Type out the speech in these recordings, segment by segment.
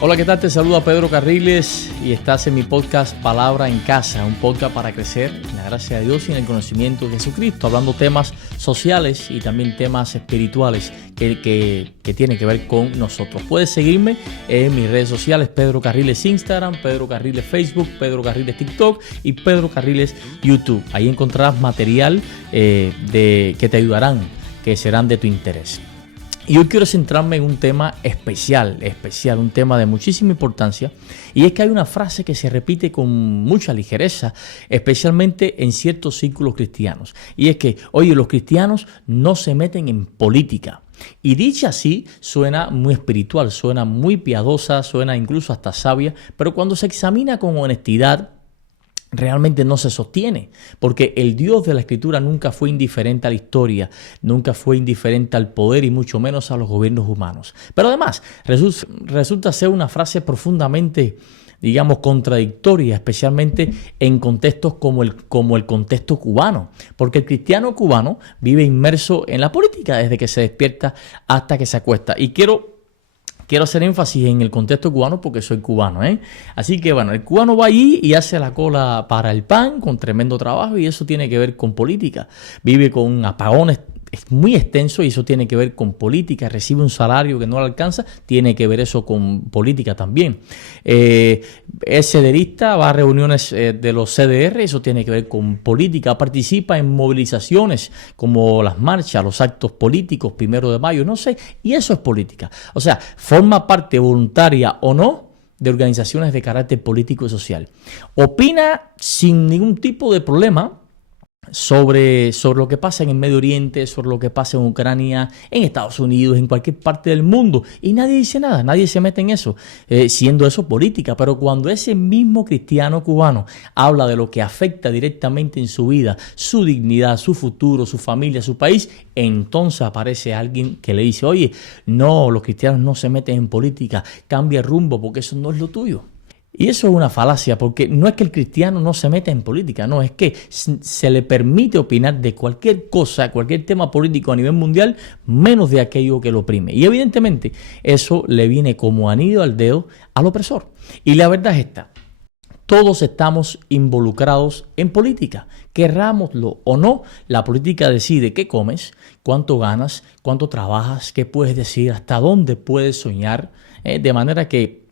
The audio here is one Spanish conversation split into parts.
Hola, ¿qué tal? Te saluda Pedro Carriles y estás en mi podcast Palabra en Casa, un podcast para crecer en la gracia de Dios y en el conocimiento de Jesucristo, hablando temas sociales y también temas espirituales que tienen que ver con nosotros. Puedes seguirme en mis redes sociales, Pedro Carriles Instagram, Pedro Carriles Facebook, Pedro Carriles TikTok y Pedro Carriles YouTube. Ahí encontrarás material que te ayudarán, que serán de tu interés. Y hoy quiero centrarme en un tema especial, un tema de muchísima importancia, y es que hay una frase que se repite con mucha ligereza, especialmente en ciertos círculos cristianos, y es que, oye, los cristianos no se meten en política. Y dicha así, suena muy espiritual, suena muy piadosa, suena incluso hasta sabia, pero cuando se examina con honestidad, realmente no se sostiene, porque el Dios de la Escritura nunca fue indiferente a la historia, nunca fue indiferente al poder y mucho menos a los gobiernos humanos. Pero además resulta ser una frase profundamente, digamos, contradictoria, especialmente en contextos como el contexto cubano, porque el cristiano cubano vive inmerso en la política desde que se despierta hasta que se acuesta. Y quiero hacer énfasis en el contexto cubano porque soy cubano, ¿eh? Así que bueno, el cubano va allí y hace la cola para el pan con tremendo trabajo y eso tiene que ver con política. Vive con apagones muy extenso y eso tiene que ver con política. Recibe un salario que no le alcanza, tiene que ver eso con política también. Es cederista, va a reuniones de los CDR, eso tiene que ver con política. Participa en movilizaciones como las marchas, los actos políticos, 1 de mayo, no sé, y eso es política. O sea, forma parte voluntaria o no de organizaciones de carácter político y social. Opina sin ningún tipo de problema sobre lo que pasa en el Medio Oriente, sobre lo que pasa en Ucrania, en Estados Unidos, en cualquier parte del mundo. Y nadie dice nada, nadie se mete en eso, siendo eso política. Pero cuando ese mismo cristiano cubano habla de lo que afecta directamente en su vida, su dignidad, su futuro, su familia, su país, entonces aparece alguien que le dice, oye, no, los cristianos no se meten en política, cambia rumbo porque eso no es lo tuyo. Y eso es una falacia, porque no es que el cristiano no se meta en política, no, es que se le permite opinar de cualquier cosa, cualquier tema político a nivel mundial, menos de aquello que lo oprime. Y evidentemente eso le viene como anillo al dedo al opresor. Y la verdad es esta, todos estamos involucrados en política, querrámoslo o no, la política decide qué comes, cuánto ganas, cuánto trabajas, qué puedes decir, hasta dónde puedes soñar, de manera que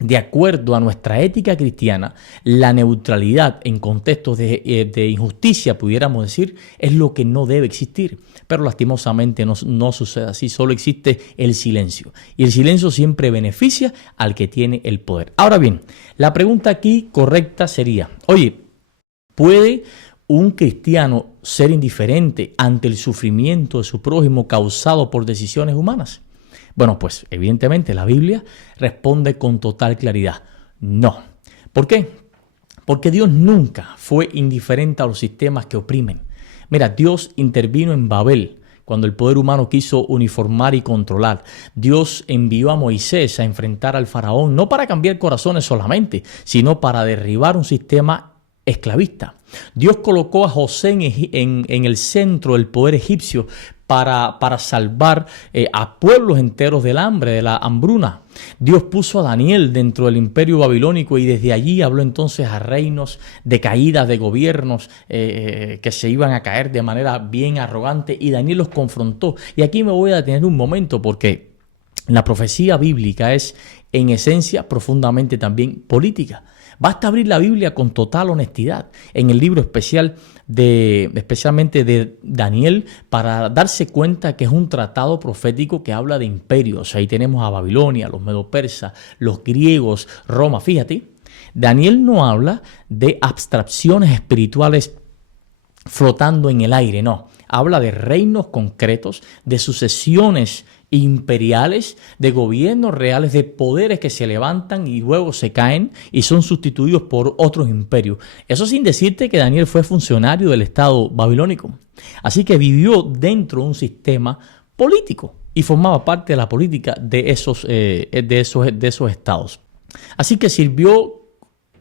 de acuerdo a nuestra ética cristiana, la neutralidad en contextos de injusticia, pudiéramos decir, es lo que no debe existir. Pero lastimosamente no sucede así, solo existe el silencio. Y el silencio siempre beneficia al que tiene el poder. Ahora bien, la pregunta aquí correcta sería, oye, ¿puede un cristiano ser indiferente ante el sufrimiento de su prójimo causado por decisiones humanas? Bueno, pues evidentemente la Biblia responde con total claridad, no. ¿Por qué? Porque Dios nunca fue indiferente a los sistemas que oprimen. Mira, Dios intervino en Babel cuando el poder humano quiso uniformar y controlar. Dios envió a Moisés a enfrentar al faraón, no para cambiar corazones solamente, sino para derribar un sistema esclavista. Dios colocó a José en el centro del poder egipcio para salvar a pueblos enteros del hambre, de la hambruna. Dios puso a Daniel dentro del imperio babilónico y desde allí habló entonces a reinos de caídas de gobiernos que se iban a caer de manera bien arrogante y Daniel los confrontó. Y aquí me voy a detener un momento porque la profecía bíblica es en esencia profundamente también política. Basta abrir la Biblia con total honestidad en el libro especialmente de Daniel para darse cuenta que es un tratado profético que habla de imperios. Ahí tenemos a Babilonia, los medo-persas, los griegos, Roma. Fíjate, Daniel no habla de abstracciones espirituales flotando en el aire, no. Habla de reinos concretos, de sucesiones imperiales, de gobiernos reales, de poderes que se levantan y luego se caen y son sustituidos por otros imperios. Eso sin decirte que Daniel fue funcionario del Estado babilónico. Así que vivió dentro de un sistema político y formaba parte de la política de esos estados. Así que sirvió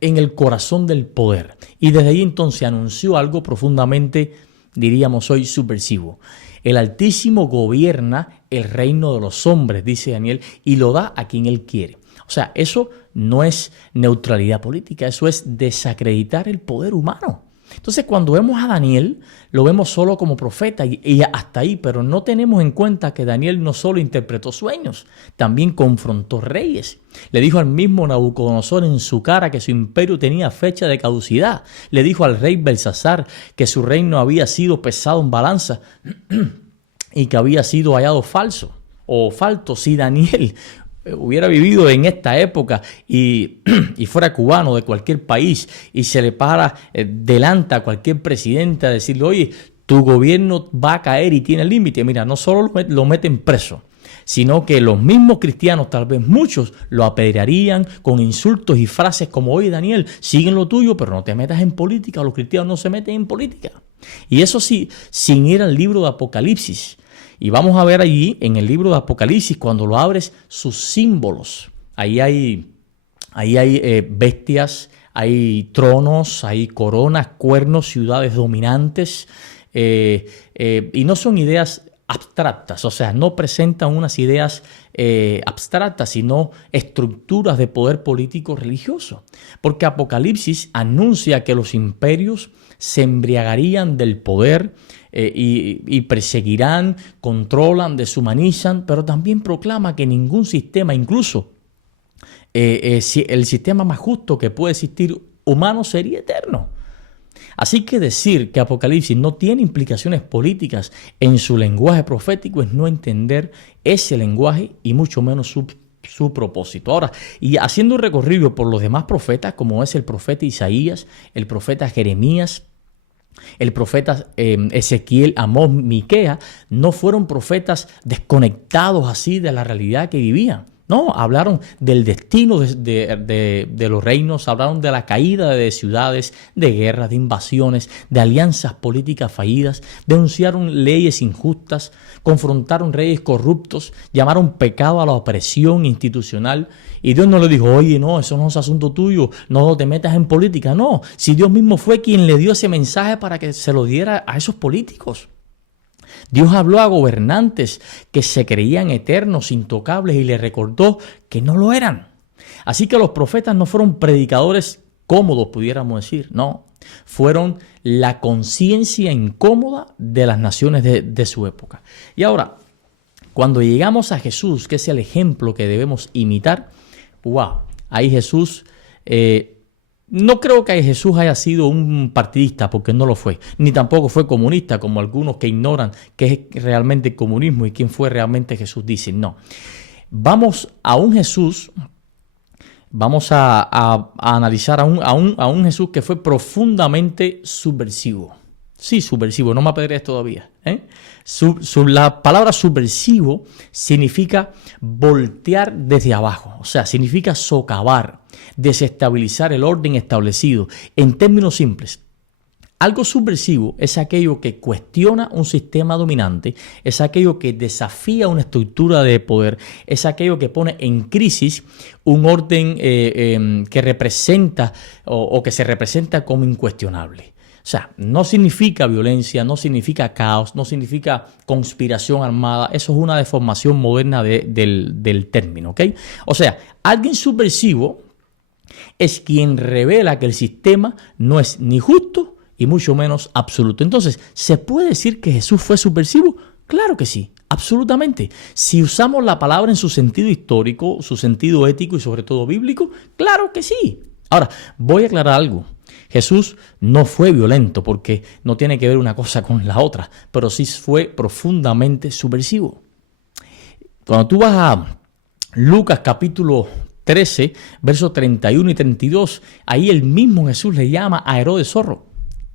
en el corazón del poder y desde ahí entonces anunció algo profundamente, diríamos hoy, subversivo. El Altísimo gobierna el reino de los hombres, dice Daniel, y lo da a quien él quiere. O sea, eso no es neutralidad política, eso es desacreditar el poder humano. Entonces, cuando vemos a Daniel, lo vemos solo como profeta y hasta ahí, pero no tenemos en cuenta que Daniel no solo interpretó sueños, también confrontó reyes. Le dijo al mismo Nabucodonosor en su cara que su imperio tenía fecha de caducidad. Le dijo al rey Belsasar que su reino había sido pesado en balanza y que había sido hallado falso o falto. Si Daniel hubiera vivido en esta época y fuera cubano de cualquier país y se le para delante a cualquier presidente a decirle, oye, tu gobierno va a caer y tiene límite. Mira, no solo lo meten preso, sino que los mismos cristianos, tal vez muchos, lo apedrearían con insultos y frases como, oye Daniel, sigue lo tuyo, pero no te metas en política. Los cristianos no se meten en política. Y eso sí, sin ir al libro de Apocalipsis. Y vamos a ver allí en el libro de Apocalipsis, cuando lo abres, sus símbolos. Ahí hay bestias, hay tronos, hay coronas, cuernos, ciudades dominantes. Y no son ideas abstractas, o sea, no presentan unas ideas abstractas, sino estructuras de poder político religioso. Porque Apocalipsis anuncia que los imperios se embriagarían del poder y perseguirán, controlan, deshumanizan, pero también proclama que ningún sistema, incluso el sistema más justo que puede existir humano, sería eterno. Así que decir que Apocalipsis no tiene implicaciones políticas en su lenguaje profético es no entender ese lenguaje y mucho menos su propósito. Ahora, y haciendo un recorrido por los demás profetas, como es el profeta Isaías, el profeta Jeremías, el profeta Ezequiel, Amós, Miquea, no fueron profetas desconectados así de la realidad que vivían. No, hablaron del destino de los reinos, hablaron de la caída de ciudades, de guerras, de invasiones, de alianzas políticas fallidas, denunciaron leyes injustas, confrontaron reyes corruptos, llamaron pecado a la opresión institucional. Y Dios no le dijo, oye, no, eso no es asunto tuyo, no te metas en política. No, si Dios mismo fue quien le dio ese mensaje para que se lo diera a esos políticos. Dios habló a gobernantes que se creían eternos, intocables, y les recordó que no lo eran. Así que los profetas no fueron predicadores cómodos, pudiéramos decir, no. Fueron la conciencia incómoda de las naciones de su época. Y ahora, cuando llegamos a Jesús, que es el ejemplo que debemos imitar, wow, ahí Jesús... No creo que Jesús haya sido un partidista, porque no lo fue, ni tampoco fue comunista, como algunos que ignoran qué es realmente el comunismo y quién fue realmente Jesús. Dicen, no. Vamos a un Jesús, vamos a analizar a un Jesús que fue profundamente subversivo. Sí, subversivo, no me apedrees todavía. La palabra subversivo significa voltear desde abajo, o sea, significa socavar, desestabilizar el orden establecido. En términos simples, algo subversivo es aquello que cuestiona un sistema dominante, es aquello que desafía una estructura de poder, es aquello que pone en crisis un orden que representa o que se representa como incuestionable. O sea, no significa violencia, no significa caos, no significa conspiración armada. Eso es una deformación moderna del término, ¿ok? O sea, alguien subversivo es quien revela que el sistema no es ni justo y mucho menos absoluto. Entonces, ¿se puede decir que Jesús fue subversivo? Claro que sí, absolutamente. Si usamos la palabra en su sentido histórico, su sentido ético y sobre todo bíblico, claro que sí. Ahora, voy a aclarar algo. Jesús no fue violento porque no tiene que ver una cosa con la otra, pero sí fue profundamente subversivo. Cuando tú vas a Lucas capítulo 13, versos 31 y 32, ahí el mismo Jesús le llama a Herodes zorro.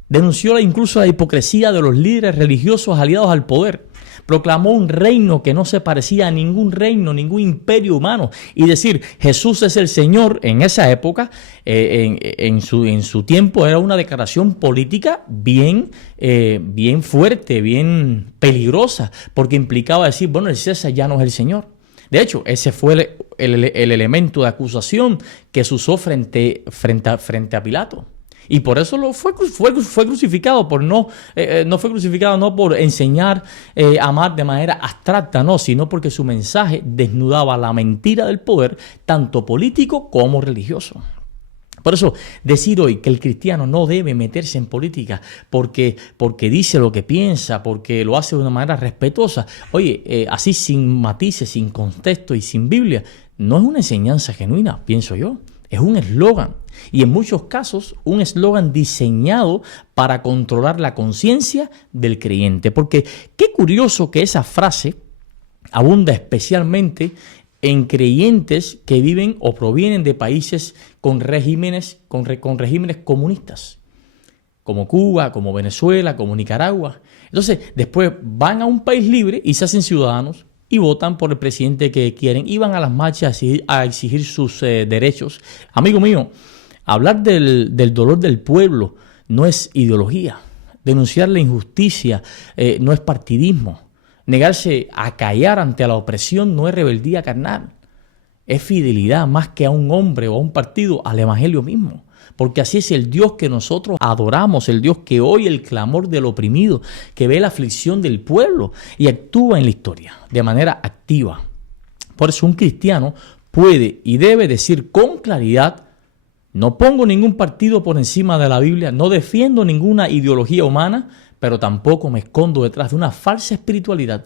Denunció incluso la hipocresía de los líderes religiosos aliados al poder. Proclamó un reino que no se parecía a ningún reino, ningún imperio humano. Y decir Jesús es el Señor en esa época, en su tiempo, era una declaración política bien fuerte, bien peligrosa, porque implicaba decir, bueno, el César ya no es el Señor. De hecho, ese fue el elemento de acusación que se usó frente a Pilato. Y por eso fue crucificado, no fue crucificado no por enseñar a amar de manera abstracta, no, sino porque su mensaje desnudaba la mentira del poder, tanto político como religioso. Por eso decir hoy que el cristiano no debe meterse en política porque dice lo que piensa, porque lo hace de una manera respetuosa, oye, así sin matices, sin contexto y sin Biblia, no es una enseñanza genuina, pienso yo. Es un eslogan y en muchos casos un eslogan diseñado para controlar la conciencia del creyente. Porque qué curioso que esa frase abunda especialmente en creyentes que viven o provienen de países con regímenes comunistas, como Cuba, como Venezuela, como Nicaragua. Entonces, después van a un país libre y se hacen ciudadanos y votan por el presidente que quieren y van a las marchas a exigir sus derechos. Amigo mío, hablar del dolor del pueblo no es ideología. Denunciar la injusticia no es partidismo. Negarse a callar ante la opresión no es rebeldía carnal. Es fidelidad más que a un hombre o a un partido, al evangelio mismo. Porque así es el Dios que nosotros adoramos, el Dios que oye el clamor del oprimido, que ve la aflicción del pueblo y actúa en la historia de manera activa. Por eso un cristiano puede y debe decir con claridad: no pongo ningún partido por encima de la Biblia, no defiendo ninguna ideología humana, pero tampoco me escondo detrás de una falsa espiritualidad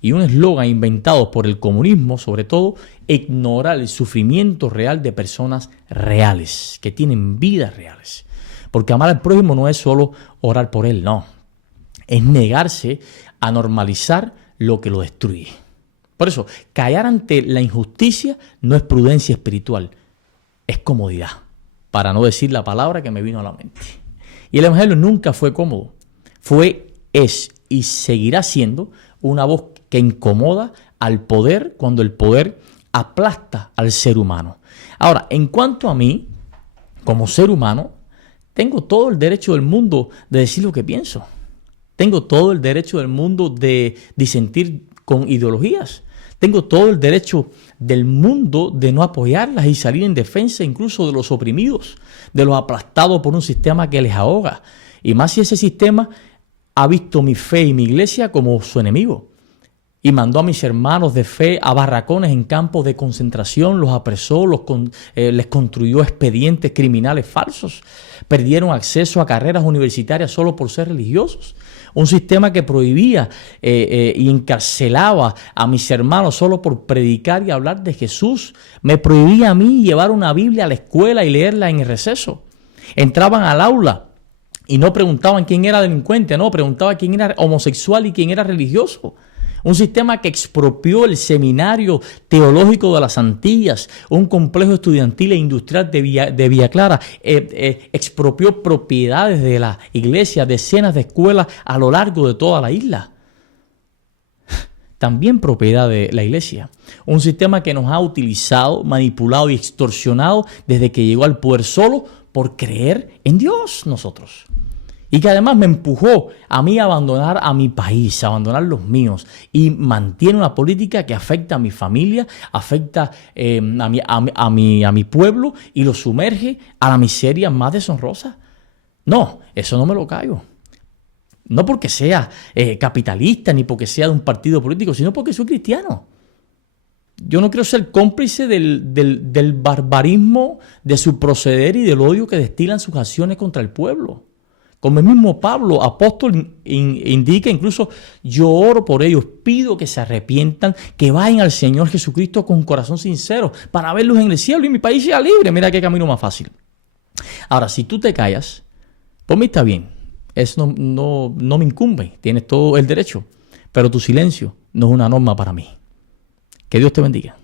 y un eslogan inventado por el comunismo, sobre todo, ignorar el sufrimiento real de personas reales, que tienen vidas reales. Porque amar al prójimo no es solo orar por él, no. Es negarse a normalizar lo que lo destruye. Por eso, callar ante la injusticia no es prudencia espiritual, es comodidad, para no decir la palabra que me vino a la mente. Y el evangelio nunca fue cómodo. Es y seguirá siendo una voz que incomoda al poder cuando el poder aplasta al ser humano. Ahora, en cuanto a mí, como ser humano, tengo todo el derecho del mundo de decir lo que pienso. Tengo todo el derecho del mundo de disentir con ideologías. Tengo todo el derecho del mundo de no apoyarlas y salir en defensa incluso de los oprimidos, de los aplastados por un sistema que les ahoga. Y más si ese sistema ha visto mi fe y mi iglesia como su enemigo. Y mandó a mis hermanos de fe a barracones en campos de concentración, los apresó, les construyó expedientes criminales falsos. Perdieron acceso a carreras universitarias solo por ser religiosos. Un sistema que prohibía y encarcelaba a mis hermanos solo por predicar y hablar de Jesús. Me prohibía a mí llevar una Biblia a la escuela y leerla en el receso. Entraban al aula y no preguntaban quién era delincuente, no, preguntaban quién era homosexual y quién era religioso. Un sistema que expropió el seminario teológico de las Antillas, un complejo estudiantil e industrial de Villa Clara, expropió propiedades de la iglesia, decenas de escuelas a lo largo de toda la isla. También propiedad de la iglesia. Un sistema que nos ha utilizado, manipulado y extorsionado desde que llegó al poder solo por creer en Dios nosotros. Y que además me empujó a mí a abandonar a mi país, a abandonar los míos. Y mantiene una política que afecta a mi familia, afecta a mi pueblo y lo sumerge a la miseria más deshonrosa. No, eso no me lo callo. No porque sea capitalista ni porque sea de un partido político, sino porque soy cristiano. Yo no quiero ser cómplice del barbarismo de su proceder y del odio que destilan sus acciones contra el pueblo. Como el mismo Pablo, apóstol, indica, incluso yo oro por ellos, pido que se arrepientan, que vayan al Señor Jesucristo con corazón sincero para verlos en el cielo y mi país sea libre. Mira qué camino más fácil. Ahora, si tú te callas, por mí está bien, eso no me incumbe, tienes todo el derecho, pero tu silencio no es una norma para mí. Que Dios te bendiga.